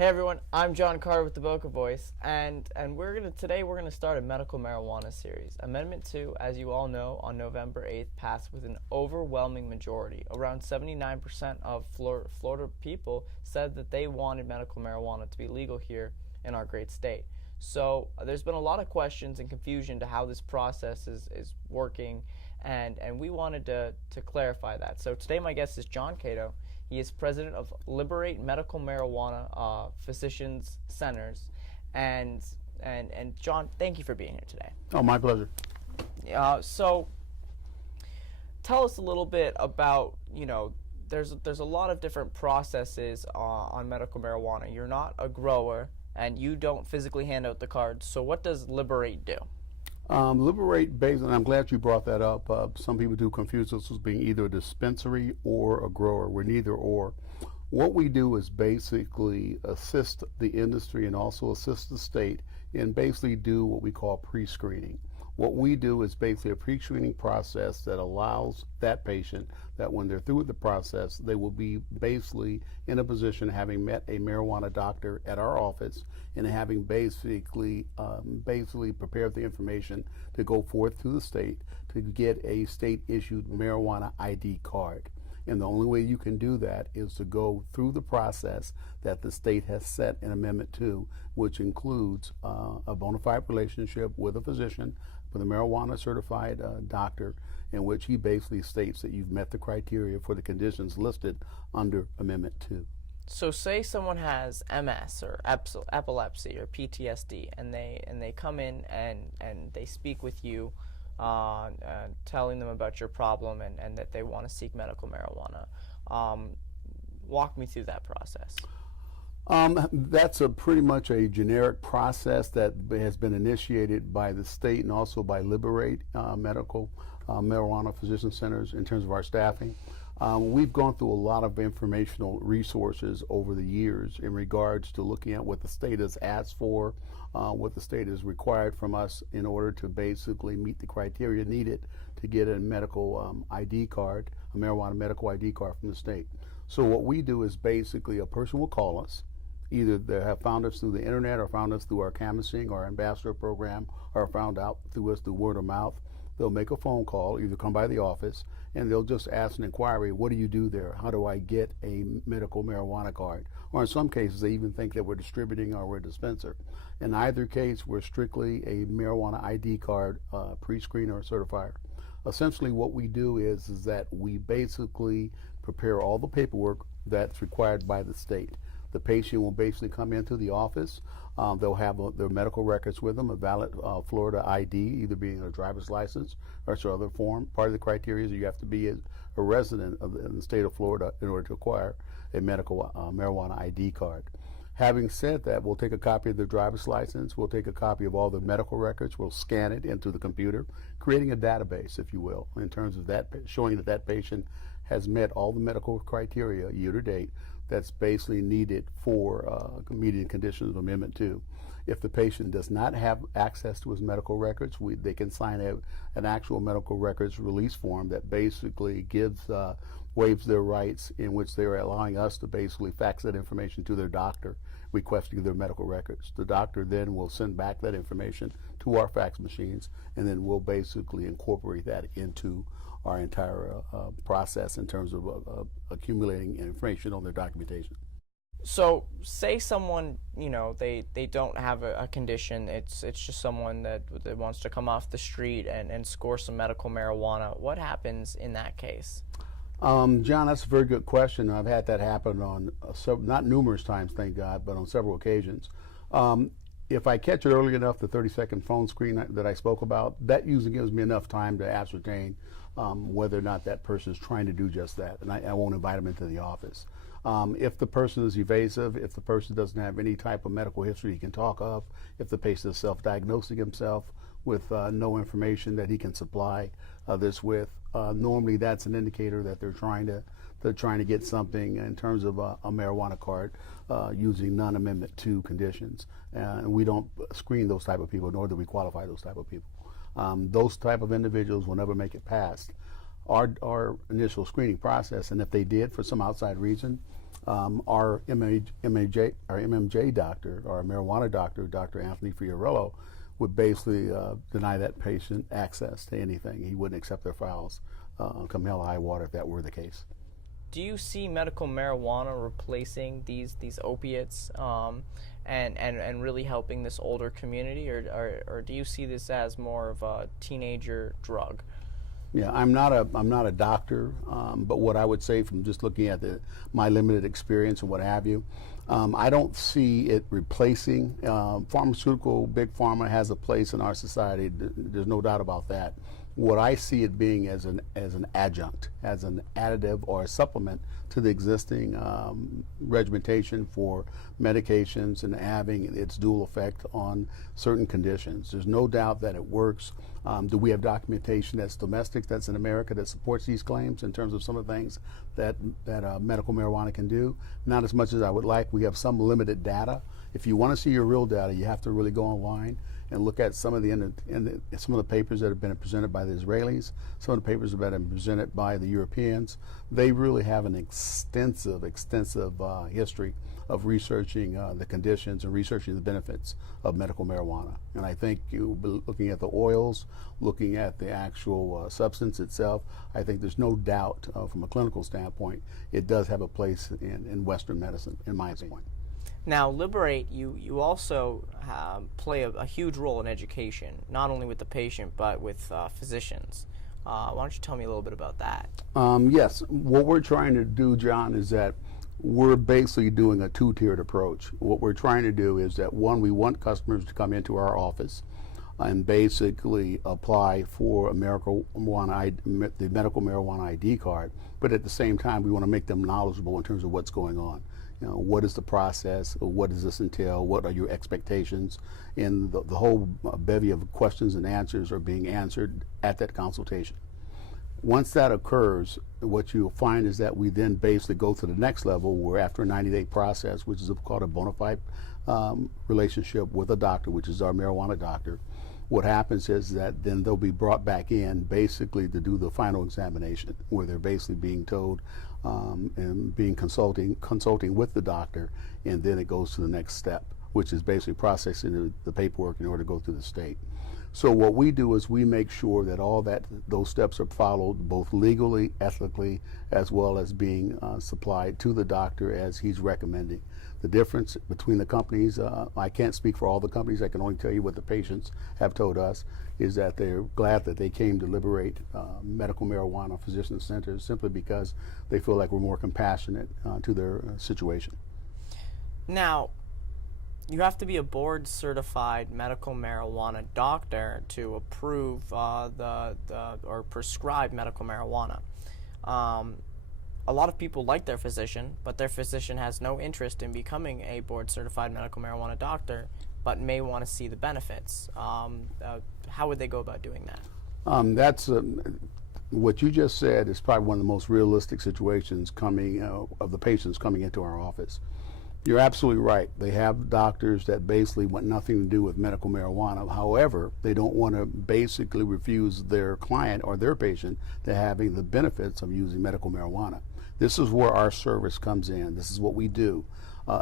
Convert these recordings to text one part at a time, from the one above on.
Hey everyone, I'm John Carter with the Boca Voice, and today we're gonna start a medical marijuana series. Amendment 2, as you all know, on November 8th passed with an overwhelming majority. Around 79% of Florida people said that they wanted medical marijuana to be legal here in our great state. So there's been a lot of questions and confusion to how this process is working, and we wanted to clarify that. So today my guest is John Cato. He is president of Liberate Medical Marijuana Physicians Centers, and John, thank you for being here today. Oh, my pleasure. So, tell us a little bit about there's a lot of different processes on medical marijuana. You're not a grower, and you don't physically hand out the cards. So, what does Liberate do? Liberate, based, and I'm glad you brought that up. Some people do confuse us as being either a dispensary or a grower. We're neither or. What we do is basically assist the industry and also assist the state in basically do what we call pre-screening. What we do is basically a pre-screening process that allows that patient that when they're through with the process, they will be basically in a position having met a marijuana doctor at our office and having basically prepared the information to go forth to the state to get a state-issued marijuana ID card. And the only way you can do that is to go through the process that the state has set in Amendment 2, which includes a bona fide relationship with a physician, with a marijuana certified doctor, in which he basically states that you've met the criteria for the conditions listed under Amendment 2. So say someone has MS or epilepsy or PTSD, and they come in and they speak with you, telling them about your problem and that they want to seek medical marijuana. Walk me through that process. That's pretty much a generic process that has been initiated by the state and also by Liberate Medical Marijuana Physician Centers in terms of our staffing. We've gone through a lot of informational resources over the years in regards to looking at what the state has asked for, what the state has required from us in order to basically meet the criteria needed to get a medical ID card, a marijuana medical ID card from the state. So what we do is basically a person will call us. Either they have found us through the internet or found us through our canvassing or ambassador program or found out through us through word of mouth. They'll make a phone call, either come by the office, and they'll just ask an inquiry, what do you do there? How do I get a medical marijuana card? Or in some cases, they even think that we're distributing or we're a dispenser. In either case, we're strictly a marijuana ID card pre-screener or certifier. Essentially what we do is that we basically prepare all the paperwork that's required by the state. The patient will basically come into the office. They'll have their medical records with them, a valid Florida ID, either being a driver's license or some other form. Part of the criteria is you have to be a resident in the state of Florida in order to acquire a medical marijuana ID card. Having said that, we'll take a copy of their driver's license, we'll take a copy of all the medical records, we'll scan it into the computer, creating a database, if you will, in terms of that, showing that that patient has met all the medical criteria year to date that's basically needed for meeting conditions of Amendment 2. If the patient does not have access to his medical records, they can sign an actual medical records release form that basically waives their rights, in which they are allowing us to basically fax that information to their doctor requesting their medical records. The doctor then will send back that information to our fax machines, and then we'll basically incorporate that into our entire process in terms of accumulating information on their documentation. So say someone, they don't have a condition, it's just someone that wants to come off the street and score some medical marijuana. What happens in that case? John, that's a very good question. I've had that happen on, not numerous times, thank God, but on several occasions. If I catch it early enough, the 30-second phone screen that I spoke about, that usually gives me enough time to ascertain whether or not that person is trying to do just that, and I won't invite them into the office. If the person is evasive, if the person doesn't have any type of medical history he can talk of, if the patient is self-diagnosing himself with no information that he can supply this with, normally that's an indicator that they're trying to get something in terms of a marijuana card using non-Amendment 2 conditions. And we don't screen those type of people, nor do we qualify those type of people. Those type of individuals will never make it past our initial screening process, and if they did for some outside reason, our MMJ doctor, our marijuana doctor, Dr. Anthony Fiorillo, would basically deny that patient access to anything. He wouldn't accept their files come hell or high water if that were the case. Do you see medical marijuana replacing these opiates and really helping this older community, or do you see this as more of a teenager drug? Yeah, I'm not a doctor, but what I would say from just looking at my limited experience and what have you, I don't see it replacing. Pharmaceutical, big pharma has a place in our society. There's no doubt about that. What I see it being as an adjunct, as an additive or a supplement to the existing regimentation for medications and having its dual effect on certain conditions. There's no doubt that it works. Do we have documentation that's domestic, that's in America, that supports these claims in terms of some of the things that medical marijuana can do? Not as much as I would like. We have some limited data. If you want to see your real data, you have to really go online and look at some of the papers that have been presented by the Israelis, some of the papers that have been presented by the Europeans. They really have an extensive history of researching the conditions and researching the benefits of medical marijuana. And I think looking at the oils, looking at the actual substance itself, I think there's no doubt from a clinical standpoint, it does have a place in Western medicine, in my opinion. Now, Liberate, you also play a huge role in education, not only with the patient, but with physicians. Why don't you tell me a little bit about that? Yes. What we're trying to do, John, is that we're basically doing a two-tiered approach. What we're trying to do is that, one, we want customers to come into our office and basically apply for the medical marijuana ID card, but at the same time, we want to make them knowledgeable in terms of what's going on. You know, what is the process? What does this entail? What are your expectations? And the whole bevy of questions and answers are being answered at that consultation. Once that occurs, what you'll find is that we then basically go to the next level, where after a 90-day process, which is called a bona fide relationship with a doctor, which is our marijuana doctor, what happens is that then they'll be brought back in basically to do the final examination, where they're basically being told and being consulting with the doctor, and then it goes to the next step, which is basically processing the paperwork in order to go through the state. So what we do is we make sure that those steps are followed both legally, ethically, as well as being supplied to the doctor as he's recommending. The difference between the companies, I can't speak for all the companies, I can only tell you what the patients have told us, is that they're glad that they came to Liberate medical marijuana physician centers, simply because they feel like we're more compassionate to their situation. Now, you have to be a board-certified medical marijuana doctor to approve or prescribe medical marijuana. A lot of people like their physician, but their physician has no interest in becoming a board-certified medical marijuana doctor, but may want to see the benefits. How would they go about doing that? What you just said is probably one of the most realistic situations of the patients coming into our office. You're absolutely right. They have doctors that basically want nothing to do with medical marijuana. However, they don't want to basically refuse their client or their patient to having the benefits of using medical marijuana. This is where our service comes in. This is what we do.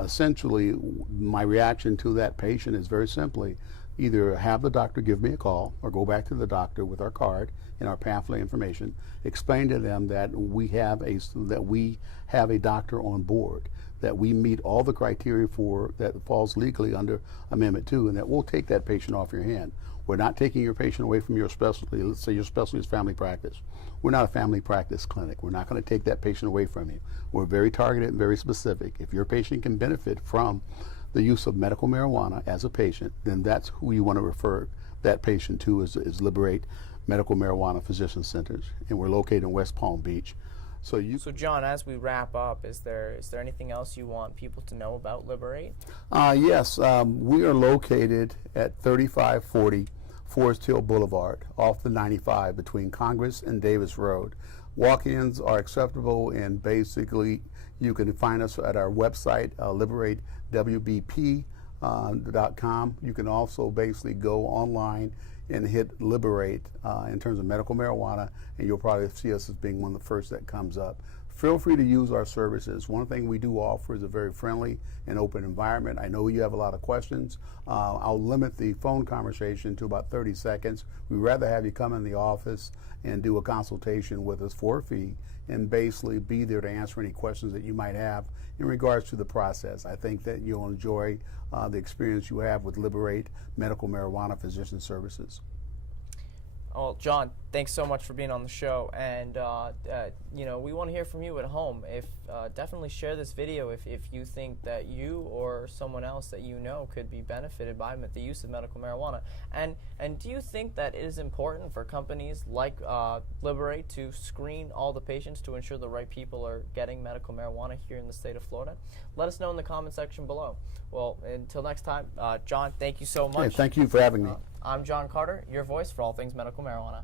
Essentially, my reaction to that patient is very simply either have the doctor give me a call or go back to the doctor with our card and our pamphlet information, explain to them that we have a doctor on board, that we meet all the criteria that falls legally under Amendment 2, and that we'll take that patient off your hand. We're not taking your patient away from your specialty. Let's say your specialty is family practice. We're not a family practice clinic. We're not going to take that patient away from you. We're very targeted and very specific. If your patient can benefit from the use of medical marijuana as a patient, then that's who you want to refer that patient to is Liberate Medical Marijuana Physician Centers, and we're located in West Palm Beach. So John, as we wrap up, is there anything else you want people to know about Liberate? Yes, we are located at 3540 Forest Hill Boulevard, off the 95 between Congress and Davis Road. Walk-ins are acceptable, and basically you can find us at our website, liberatewbp.com. You can also basically go online and hit Liberate in terms of medical marijuana, and you'll probably see us as being one of the first that comes up. feel free to use our services. One thing we do offer is a very friendly and open environment. I know you have a lot of questions. I'll limit the phone conversation to about 30 seconds. We'd rather have you come in the office and do a consultation with us for a fee and basically be there to answer any questions that you might have in regards to the process. I think that you'll enjoy the experience you have with Liberate Medical Marijuana Physician Services. Well, John, thanks so much for being on the show, and we want to hear from you at home. Definitely share this video if you think that you or someone else that you know could be benefited by the use of medical marijuana. And do you think that it is important for companies like Liberate to screen all the patients to ensure the right people are getting medical marijuana here in the state of Florida? Let us know in the comment section below. Well, until next time, John, thank you so much. Hey, thank you for having me. I'm John Carter, your voice for all things medical marijuana.